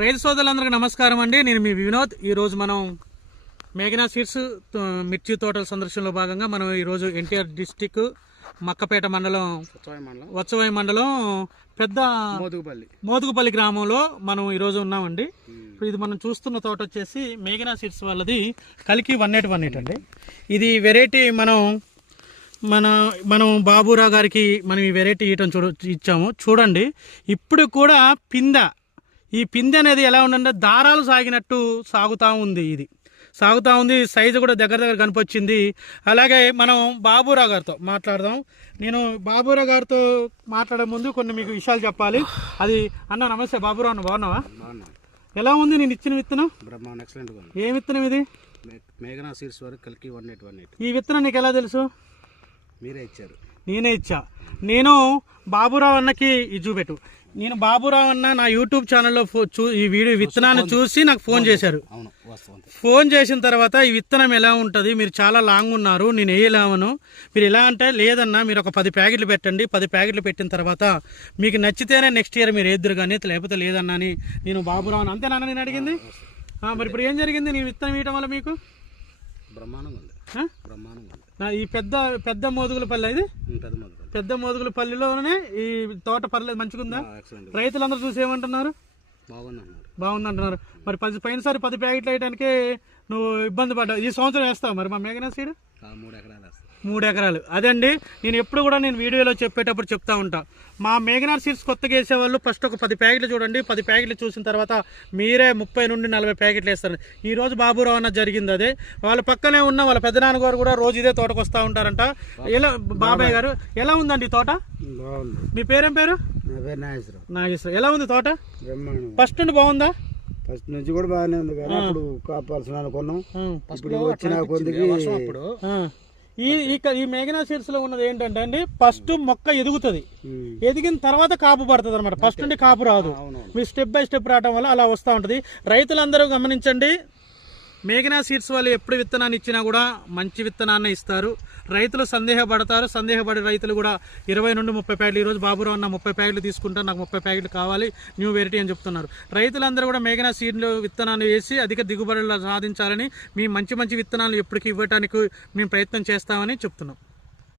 రైతు సోదరులందరికీ నమస్కారం అండి. నేను మీ వినోద్. ఈరోజు మనం మేఘనా సీడ్స్ మిర్చి తోటల సందర్శనలో భాగంగా మనం ఈరోజు ఎన్టీఆర్ డిస్టిక్ మక్కపేట మండలం వత్సవాయి మండలం పెద్ద మోదుగుపల్లి గ్రామంలో మనం ఈరోజు ఉన్నామండి. ఇప్పుడు ఇది మనం చూస్తున్న తోట వచ్చేసి మేఘనా సీడ్స్ వాళ్ళది కలికి 181 అండి. ఇది వెరైటీ మనం బాబురావు గారికి మనం ఈ వెరైటీ ఇచ్చాము. చూడండి, ఇప్పుడు కూడా ఈ పిందె అనేది ఎలా ఉందంటే దారాలు సాగినట్టు సాగుతూ ఉంది. సైజు కూడా దగ్గర కనిపించింది. అలాగే మనం బాబురావు గారితో మాట్లాడదాం. నేను బాబురావు గారితో మాట్లాడే ముందు కొన్ని మీకు విషయాలు చెప్పాలి. అది అన్న నమస్తే బాబురావు అన్న, బాగున్నావా? ఎలా ఉంది నేను ఇచ్చిన విత్తనం? ఏ విత్తనం ఇది? మేఘనా సీడ్స్ వరకు కలికి 181. ఈ విత్తనం నీకు ఎలా తెలుసు? మీరే ఇచ్చారు. నేనే ఇచ్చా. నేను బాబురావు అన్నకి ఇది చూపెట్టు. నేను బాబురావు అన్న నా యూట్యూబ్ ఛానల్లో ఈ వీడియో విత్తనాన్ని చూసి నాకు ఫోన్ చేశారు. ఫోన్ చేసిన తర్వాత ఈ విత్తనం ఎలా ఉంటుంది, మీరు చాలా లాంగ్ ఉన్నారు, నేను వేయలేమను, మీరు ఎలా అంటే లేదన్నా మీరు ఒక 10 ప్యాకెట్లు పెట్టండి, 10 ప్యాకెట్లు పెట్టిన తర్వాత మీకు నచ్చితేనే నెక్స్ట్ ఇయర్ మీరు వేద్దరు కానీ లేకపోతే లేదన్నా అని నేను బాబురావు అంతేనా నేను అడిగింది. మరి ఇప్పుడు ఏం జరిగింది? నేను విత్తనం వేయటం వల్ల మీకు బ్రహ్మాండంగా ఉంది. ఈ పెద్ద మోదుగులపల్లి, ఇది పెద్ద మోదుగులపల్లిలోనే ఈ తోట పర్లేదు, మంచిగా ఉందా? రైతులందరూ చూసి ఏమంటున్నారు? బాగుందంటున్నారు. మరి పోయినసారి 10 ప్యాకెట్లు వేయడానికి నువ్వు ఇబ్బంది పడ్డావు. ఈ సంవత్సరం వేస్తావు మరి మా మేఘనా సీడ్? 3 ఎకరాలు. అదే అండి, నేను ఎప్పుడు కూడా నేను వీడియోలో చెప్పేటప్పుడు చెప్తా ఉంటా, మా మేఘనా సీడ్స్ కొత్తగా వేసేవాళ్ళు ఫస్ట్ ఒక 10 ప్యాకెట్లు చూడండి. 10 ప్యాకెట్లు చూసిన తర్వాత మీరే 30 నుండి 40 ప్యాకెట్లు వేస్తారు. ఈ రోజు బాబురావు అన్న జరిగింది అదే. వాళ్ళ పక్కనే ఉన్న వాళ్ళ పెద్దనాన్నగారు కూడా రోజు ఇదే తోటకు వస్తూ ఉంటారంట. ఎలా బాబాయ్ గారు ఎలా ఉందండి తోట? మీ పేరేం పేరు? నాగేశ్వర. ఎలా ఉంది తోట? ఫస్ట్ నుండి బాగుందా? ఫస్ట్ నుంచి కూడా బాగానే ఉంది కానీ అప్పుడు కాపాల్సిన అనుకున్నాం. ఇప్పుడు వచ్చిన కొద్దిగా ఈ మేఘనా సీడ్స్ లో ఉన్నది ఏంటంటే అండి, ఫస్ట్ మొక్క ఎదుగుతుంది, ఎదిగిన తర్వాత కాపు పడుతుంది అనమాట. ఫస్ట్ నుండి కాపు రాదు, మీరు స్టెప్ బై స్టెప్ రావడం వల్ల అలా వస్తూ ఉంటుంది. రైతులందరూ గమనించండి, మేఘనా సీడ్స్ వాళ్ళు ఎప్పుడు విత్తనాన్ని ఇచ్చినా కూడా మంచి విత్తనాన్ని ఇస్తారు. రైతులు సందేహపడే రైతులు కూడా 20 నుండి 30 ప్యాకెట్లు, ఈరోజు బాబురావు అన్న 30 ప్యాకెట్లు తీసుకుంటారు, నాకు 30 ప్యాకెట్లు కావాలి న్యూ వెరైటీ అని చెప్తున్నారు. రైతులందరూ కూడా మేఘనా సీడ్లు విత్తనాన్ని వేసి అధిక దిగుబడులు సాధించాలని, మీ మంచి విత్తనాలు ఎప్పటికీ ఇవ్వడానికి మేము ప్రయత్నం చేస్తామని చెప్తున్నాం.